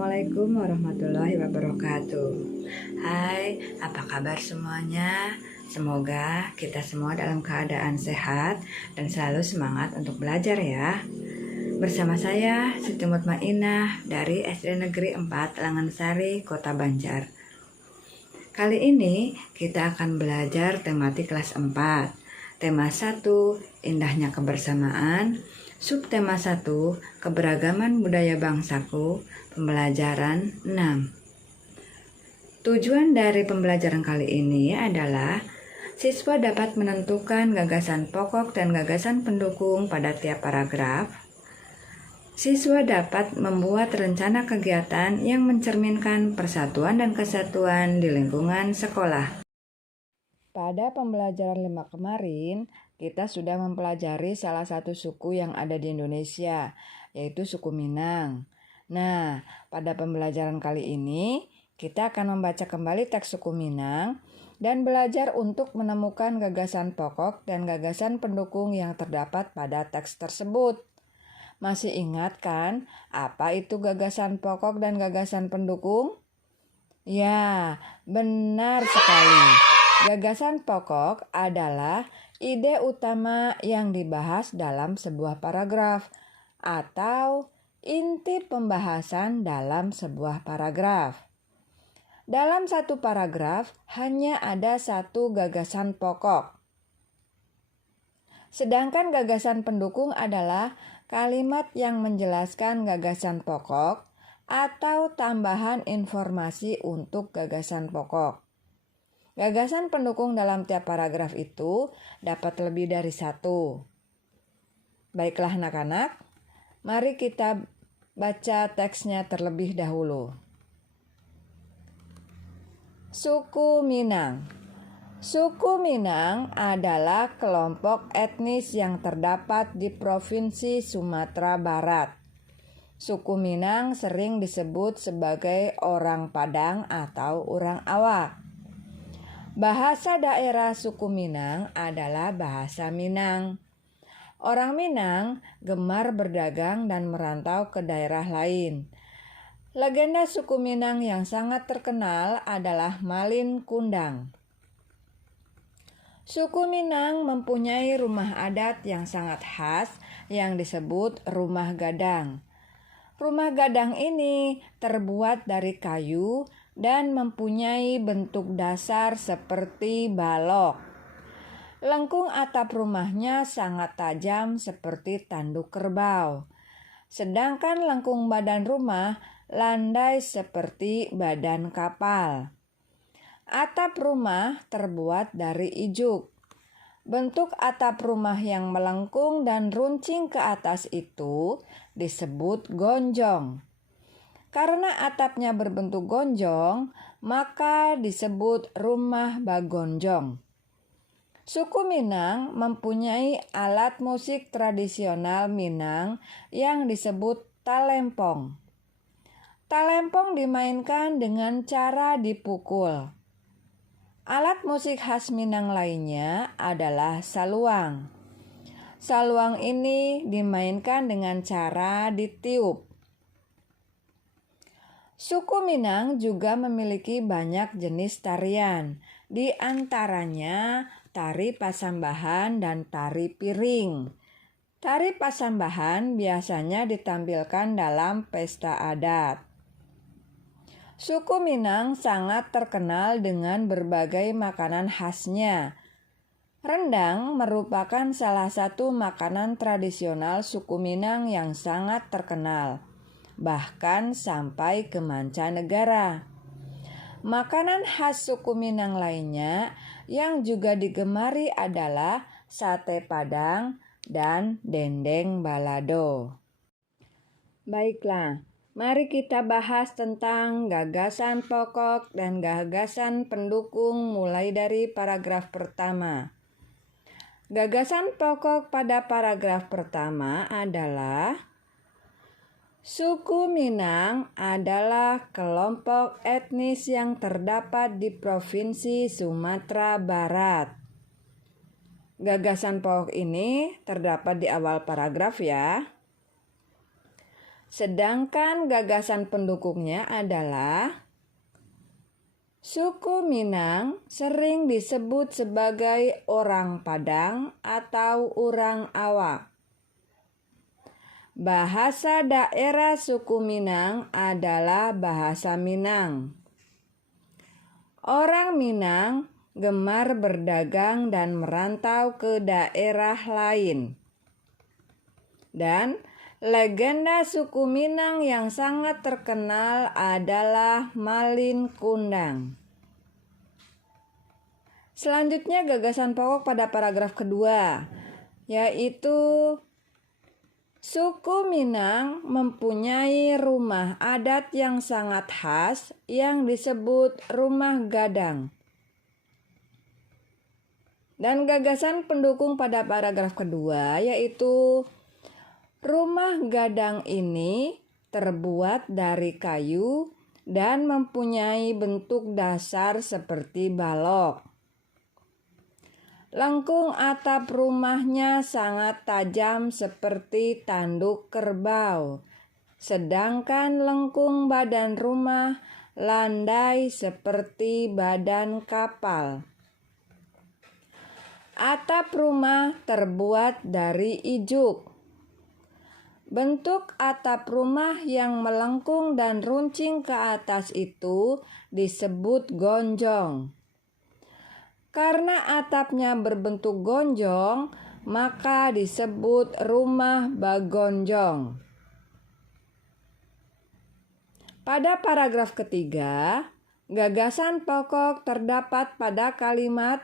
Assalamualaikum warahmatullahi wabarakatuh. Hai, apa kabar semuanya? Semoga kita semua dalam keadaan sehat dan selalu semangat untuk belajar ya. Bersama saya Siti Mutmainah dari SD Negeri 4 Langansari, Kota Banjar. Kali ini kita akan belajar tematik kelas 4. Tema 1, indahnya kebersamaan. Subtema 1, keberagaman budaya bangsaku, pembelajaran 6. Tujuan dari pembelajaran kali ini adalah siswa dapat menentukan gagasan pokok dan gagasan pendukung pada tiap paragraf. Siswa dapat membuat rencana kegiatan yang mencerminkan persatuan dan kesatuan di lingkungan sekolah. Pada pembelajaran 5 kemarin, kita sudah mempelajari salah satu suku yang ada di Indonesia, yaitu suku Minang. Nah, pada pembelajaran kali ini, kita akan membaca kembali teks suku Minang dan belajar untuk menemukan gagasan pokok dan gagasan pendukung yang terdapat pada teks tersebut. Masih ingat kan, apa itu gagasan pokok dan gagasan pendukung? Ya, benar sekali. Gagasan pokok adalah ide utama yang dibahas dalam sebuah paragraf atau inti pembahasan dalam sebuah paragraf. Dalam satu paragraf hanya ada satu gagasan pokok. Sedangkan gagasan pendukung adalah kalimat yang menjelaskan gagasan pokok atau tambahan informasi untuk gagasan pokok. Gagasan pendukung dalam tiap paragraf itu dapat lebih dari satu. Baiklah anak-anak, mari kita baca teksnya terlebih dahulu. Suku Minang. Suku Minang adalah kelompok etnis yang terdapat di Provinsi Sumatera Barat. Suku Minang sering disebut sebagai orang Padang atau orang Awak. Bahasa daerah suku Minang adalah bahasa Minang. Orang Minang gemar berdagang dan merantau ke daerah lain. Legenda suku Minang yang sangat terkenal adalah Malin Kundang. Suku Minang mempunyai rumah adat yang sangat khas yang disebut rumah gadang. Rumah gadang ini terbuat dari kayu dan mempunyai bentuk dasar seperti balok. Lengkung atap rumahnya sangat tajam seperti tanduk kerbau. Sedangkan lengkung badan rumah landai seperti badan kapal. Atap rumah terbuat dari ijuk. Bentuk atap rumah yang melengkung dan runcing ke atas itu disebut gonjong. Karena atapnya berbentuk gonjong, maka disebut rumah bagonjong. Suku Minang mempunyai alat musik tradisional Minang yang disebut talempong. Talempong dimainkan dengan cara dipukul. Alat musik khas Minang lainnya adalah saluang. Saluang ini dimainkan dengan cara ditiup. Suku Minang juga memiliki banyak jenis tarian, di antaranya tari pasambahan dan tari piring. Tari pasambahan biasanya ditampilkan dalam pesta adat. Suku Minang sangat terkenal dengan berbagai makanan khasnya. Rendang merupakan salah satu makanan tradisional suku Minang yang sangat terkenal, bahkan sampai ke mancanegara. Makanan khas suku Minang lainnya yang juga digemari adalah sate Padang dan dendeng balado. Baiklah, mari kita bahas tentang gagasan pokok dan gagasan pendukung mulai dari paragraf pertama. Gagasan pokok pada paragraf pertama adalah suku Minang adalah kelompok etnis yang terdapat di Provinsi Sumatera Barat. Gagasan pokok ini terdapat di awal paragraf ya. Sedangkan gagasan pendukungnya adalah suku Minang sering disebut sebagai orang Padang atau orang Awak. Bahasa daerah suku Minang adalah bahasa Minang. Orang Minang gemar berdagang dan merantau ke daerah lain. Dan legenda suku Minang yang sangat terkenal adalah Malin Kundang. Selanjutnya gagasan pokok pada paragraf kedua, yaitu suku Minang mempunyai rumah adat yang sangat khas yang disebut rumah gadang. Dan gagasan pendukung pada paragraf kedua yaitu rumah gadang ini terbuat dari kayu dan mempunyai bentuk dasar seperti balok. Lengkung atap rumahnya sangat tajam seperti tanduk kerbau, sedangkan lengkung badan rumah landai seperti badan kapal. Atap rumah terbuat dari ijuk. Bentuk atap rumah yang melengkung dan runcing ke atas itu disebut gonjong. Karena atapnya berbentuk gonjong, maka disebut rumah bagonjong. Pada paragraf ketiga, gagasan pokok terdapat pada kalimat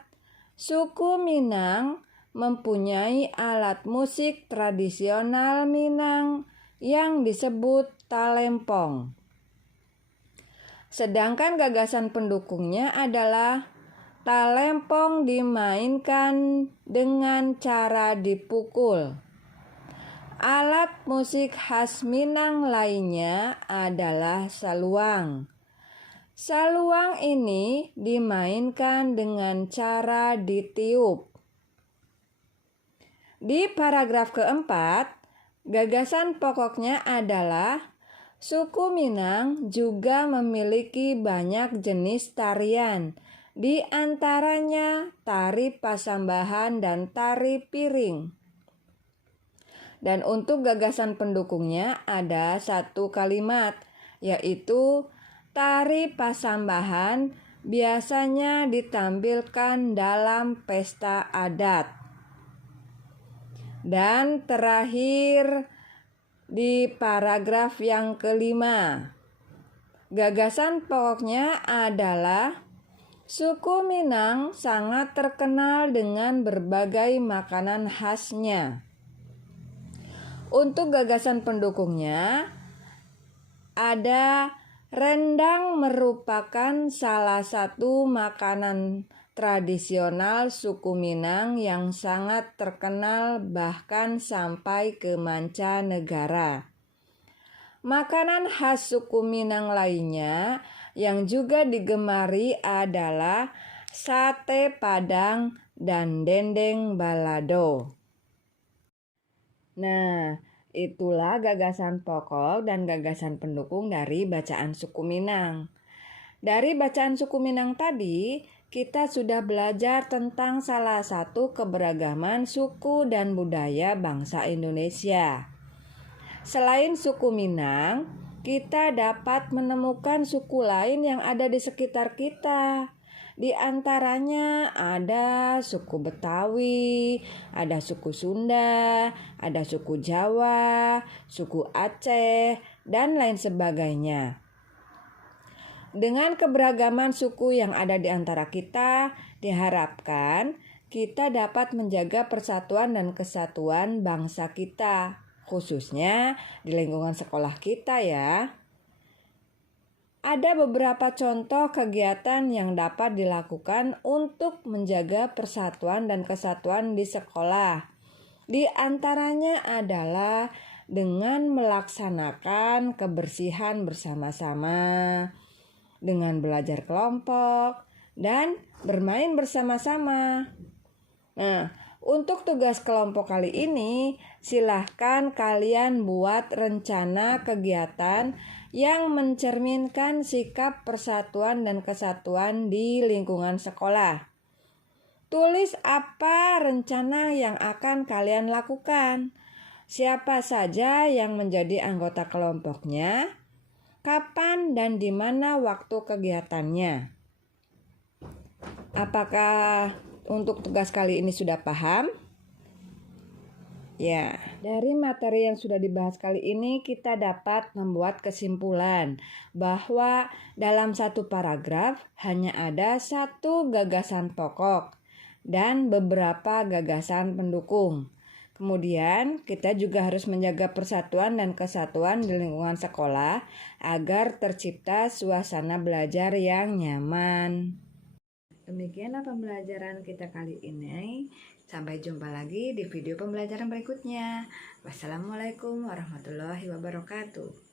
suku Minang mempunyai alat musik tradisional Minang yang disebut talempong. Sedangkan gagasan pendukungnya adalah talempong dimainkan dengan cara dipukul. Alat musik khas Minang lainnya adalah saluang. Saluang ini dimainkan dengan cara ditiup. Di paragraf keempat, gagasan pokoknya adalah suku Minang juga memiliki banyak jenis tarian, di antaranya tari pasambahan dan tari piring. Dan untuk gagasan pendukungnya ada satu kalimat, yaitu tari pasambahan biasanya ditampilkan dalam pesta adat. Dan terakhir di paragraf yang kelima, gagasan pokoknya adalah suku Minang sangat terkenal dengan berbagai makanan khasnya. Untuk gagasan pendukungnya ada rendang merupakan salah satu makanan tradisional suku Minang yang sangat terkenal bahkan sampai ke mancanegara. Makanan khas suku Minang lainnya yang juga digemari adalah sate Padang dan dendeng balado. Nah, itulah gagasan pokok dan gagasan pendukung dari bacaan suku Minang. Dari bacaan suku Minang tadi, kita sudah belajar tentang salah satu keberagaman suku dan budaya bangsa Indonesia. Selain suku Minang, kita dapat menemukan suku lain yang ada di sekitar kita. Di antaranya ada suku Betawi, ada suku Sunda, ada suku Jawa, suku Aceh, dan lain sebagainya. Dengan keberagaman suku yang ada di antara kita, diharapkan kita dapat menjaga persatuan dan kesatuan bangsa kita, khususnya di lingkungan sekolah kita ya. Ada beberapa contoh kegiatan yang dapat dilakukan untuk menjaga persatuan dan kesatuan di sekolah. Di antaranya adalah dengan melaksanakan kebersihan bersama-sama, dengan belajar kelompok, dan bermain bersama-sama. Nah, Untuk tugas kelompok kali ini, silahkan kalian buat rencana kegiatan yang mencerminkan sikap persatuan dan kesatuan di lingkungan sekolah. Tulis apa rencana yang akan kalian lakukan, siapa saja yang menjadi anggota kelompoknya, kapan dan di mana waktu kegiatannya. Apakah untuk tugas kali ini sudah paham? Ya, dari materi yang sudah dibahas kali ini kita dapat membuat kesimpulan bahwa dalam satu paragraf hanya ada satu gagasan pokok dan beberapa gagasan pendukung. Kemudian kita juga harus menjaga persatuan dan kesatuan di lingkungan sekolah agar tercipta suasana belajar yang nyaman. Demikianlah pembelajaran kita kali ini. Sampai jumpa lagi di video pembelajaran berikutnya. Wassalamualaikum warahmatullahi wabarakatuh.